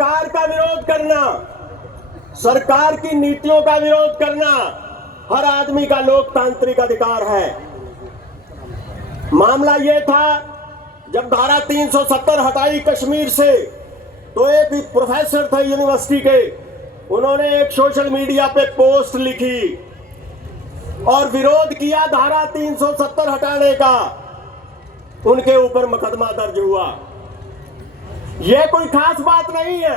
सरकार का विरोध करना, सरकार की नीतियों का विरोध करना हर आदमी का लोकतांत्रिक अधिकार है। मामला यह था, जब धारा 370 हटाई कश्मीर से, तो एक प्रोफेसर थे यूनिवर्सिटी के, उन्होंने एक सोशल मीडिया पे पोस्ट लिखी और विरोध किया धारा 370 हटाने का। उनके ऊपर मुकदमा दर्ज हुआ। यह कोई खास बात नहीं है,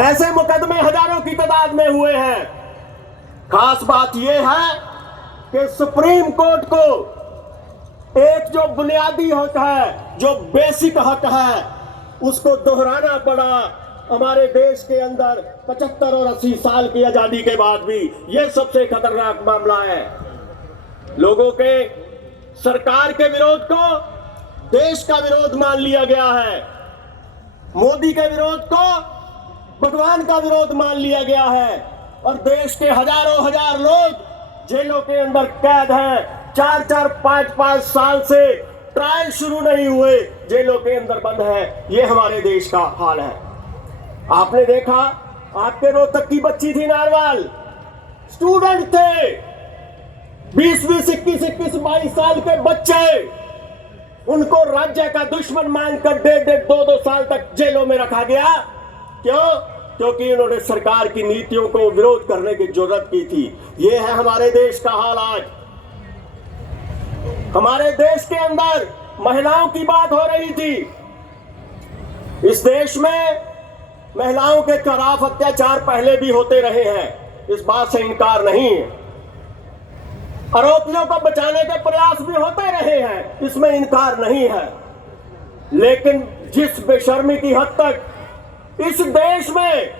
ऐसे मुकदमे हजारों की तादाद में हुए हैं। खास बात यह है कि सुप्रीम कोर्ट को एक जो बुनियादी हक है, जो बेसिक हक है, उसको दोहराना पड़ा। हमारे देश के अंदर 75 और 80 साल की आजादी के बाद भी यह सबसे खतरनाक मामला है। लोगों के सरकार के विरोध को देश का विरोध मान लिया गया है, मोदी के विरोध को भगवान का विरोध मान लिया गया है, और देश के हजारों हजार लोग जेलों के अंदर कैद हैं। 4-4, 5-5 साल से ट्रायल शुरू नहीं हुए, जेलों के अंदर बंद है। ये हमारे देश का हाल है। आपने देखा, आपके रोहतक की बच्ची थी नारवाल, स्टूडेंट थे, 20-20, 21-21, 22 साल के बच्चे, उनको राज्य का दुश्मन मानकर 1.5, 2-2 साल तक जेलों में रखा गया। क्यों? क्योंकि उन्होंने सरकार की नीतियों को विरोध करने की जरूरत की थी। यह है हमारे देश का हाल आज। हमारे देश के अंदर महिलाओं की बात हो रही थी। इस देश में महिलाओं के खिलाफ अत्याचार पहले भी होते रहे हैं, इस बात से इनकार नहीं है। आरोपियों को बचाने के प्रयास भी होते रहे हैं, इसमें इनकार नहीं है। लेकिन जिस बेशर्मी की हद तक इस देश में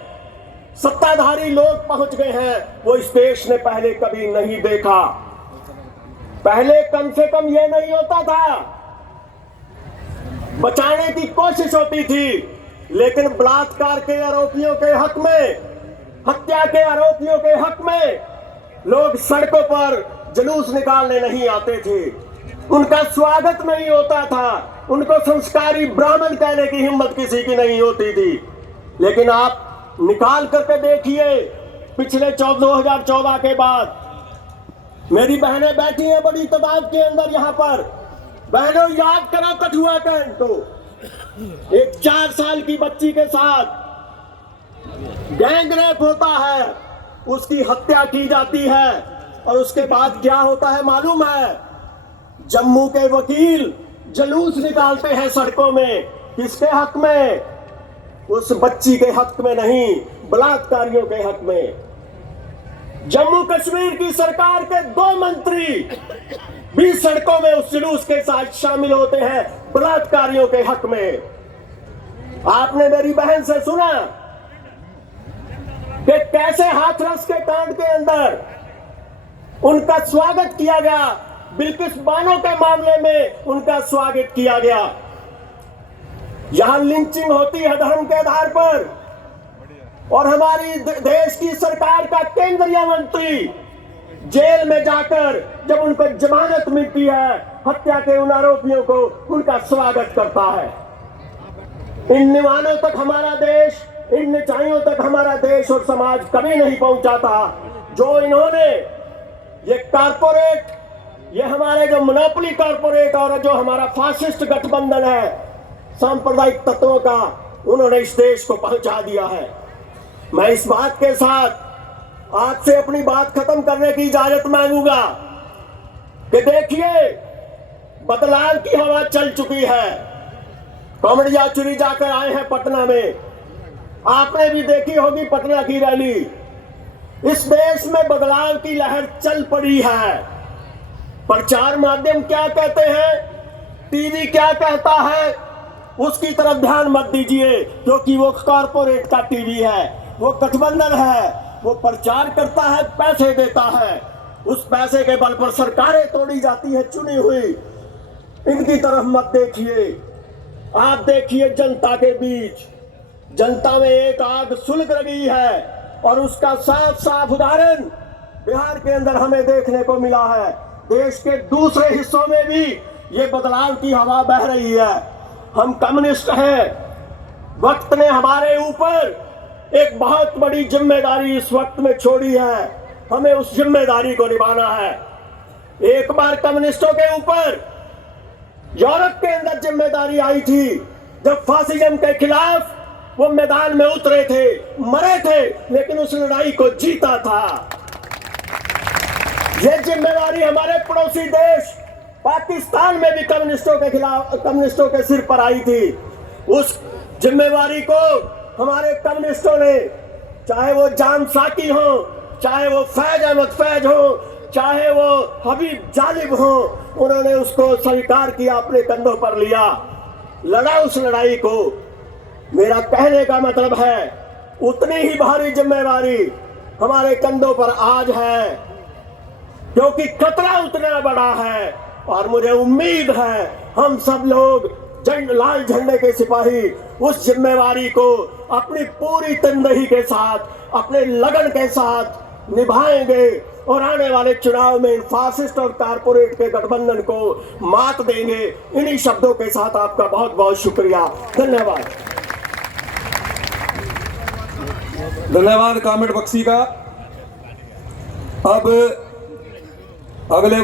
सत्ताधारी लोग पहुंच गए हैं, वो इस देश ने पहले कभी नहीं देखा। पहले कम से कम ये नहीं होता था, बचाने की कोशिश होती थी, लेकिन बलात्कार के आरोपियों के हक में, हत्या के आरोपियों के हक में लोग सड़कों पर जुलूस निकालने नहीं आते थे, उनका स्वागत नहीं होता था, उनको संस्कारी ब्राह्मण कहने की हिम्मत किसी की नहीं होती थी। लेकिन आप निकाल करके देखिए, पिछले 2014 के बाद मेरी बहनें बैठी हैं बड़ी तादाद के अंदर यहाँ पर। बहनों, याद करो कठुआ कैंट को, एक 4 साल की बच्ची के साथ गैंग रेप होता है, उसकी हत्या की जाती है, और उसके बाद क्या होता है मालूम है? जम्मू के वकील जुलूस निकालते हैं सड़कों में। किसके हक में? उस बच्ची के हक में नहीं, बलात्कारियों के हक में। जम्मू कश्मीर की सरकार के 2 मंत्री भी सड़कों में उस जुलूस के साथ शामिल होते हैं, बलात्कारियों के हक में। आपने मेरी बहन से सुना कि कैसे हाथरस के कांड के अंदर उनका स्वागत किया गया, बिल्किस बानो के मामले में उनका स्वागत किया गया। यहां लिंचिंग होती है धर्म के आधार पर, और हमारी देश की सरकार का केंद्रीय मंत्री जेल में जाकर जब उनको जमानत मिलती है, हत्या के उन आरोपियों को उनका स्वागत करता है। इन निवानों तक हमारा देश, इन ऊंचाइयों तक हमारा देश और समाज कभी नहीं पहुंचा था, जो इन्होंने ये कारपोरेट, ये हमारे जो मोनोपोली कारपोरेट और जो हमारा फासिस्ट गठबंधन है सांप्रदायिक तत्वों का, उन्होंने इस देश को पहुंचा दिया है। मैं इस बात के साथ आपसे अपनी बात खत्म करने की इजाजत मांगूंगा कि देखिए, बदलाव की हवा चल चुकी है। कॉमेडिया चुरी जाकर आए हैं पटना में, आपने भी देखी होगी पटना की रैली। इस देश में बदलाव की लहर चल पड़ी है। प्रचार माध्यम क्या कहते हैं, टीवी क्या कहता है, उसकी तरफ ध्यान मत दीजिए, क्योंकि वो कॉर्पोरेट का टीवी है, वो गठबंधन है, वो प्रचार करता है, पैसे देता है, उस पैसे के बल पर सरकारें तोड़ी जाती है चुनी हुई। इनकी तरफ मत देखिए, आप देखिए जनता के बीच, जनता में एक आग सुलग रही है, और उसका साफ साफ उदाहरण बिहार के अंदर हमें देखने को मिला है। देश के दूसरे हिस्सों में भी ये बदलाव की हवा बह रही है। हम कम्युनिस्ट हैं, वक्त ने हमारे ऊपर एक बहुत बड़ी जिम्मेदारी इस वक्त में छोड़ी है। हमें उस जिम्मेदारी को निभाना है। एक बार कम्युनिस्टों के ऊपर यूरोप के अंदर जिम्मेदारी आई थी, जब फासिज्म के खिलाफ वो मैदान में उतरे थे, मरे थे, लेकिन उस लड़ाई को जीता था। ये जिम्मेदारी हमारे पड़ोसी देश पाकिस्तान में भी कम्युनिस्टों के खिलाफ, कम्युनिस्टों के सिर पर आई थी। उस जिम्मेदारी को हमारे कम्युनिस्टों ने, चाहे वो जान साकी हो, चाहे वो फैज अहमद फैज हो, चाहे वो हबीब जालिब हो, उन्होंने उसको स्वीकार किया, अपने कंधों पर लिया, लड़ा उस लड़ाई को। मेरा कहने का मतलब है उतनी ही भारी जिम्मेदारी हमारे कंधों पर आज है, क्योंकि खतरा उतना बड़ा है। और मुझे उम्मीद है हम सब लोग लाल झंडे के सिपाही उस जिम्मेदारी को अपनी पूरी तनदेही के साथ, अपने लगन के साथ निभाएंगे और आने वाले चुनाव में फासिस्ट और कारपोरेट के गठबंधन को मात देंगे। इन्हीं शब्दों के साथ आपका बहुत बहुत शुक्रिया, धन्यवाद। धन्यवाद कामिड बख्शी का। अब अगले